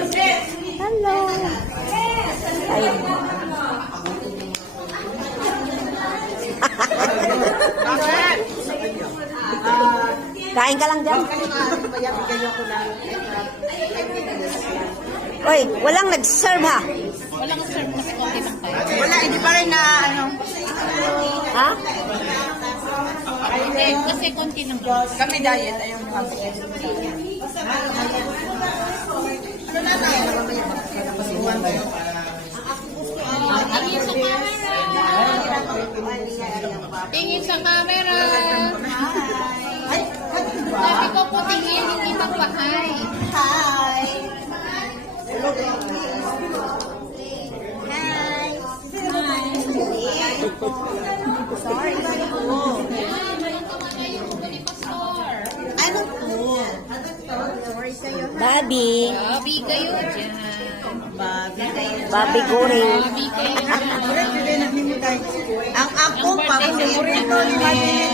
Hello. Ay. Kain ka lang dyan. Uy, walang nag-serve ha? Walang serve mas konti lang tayo. Wala, hindi pa rin na ano. Ha? Hindi, kasi konti lang tayo. Kami diet, ayaw mo kami. Tingin sa camera. Sabi ko po tingin, hindi magpahay. Hi! Sorry. Ano po? Sorry kayo. Babi. Babi kayo dyan. Babi kayo. Babi goreng. Babi kayo dyan. Ang ako, paborito ni Madeleine.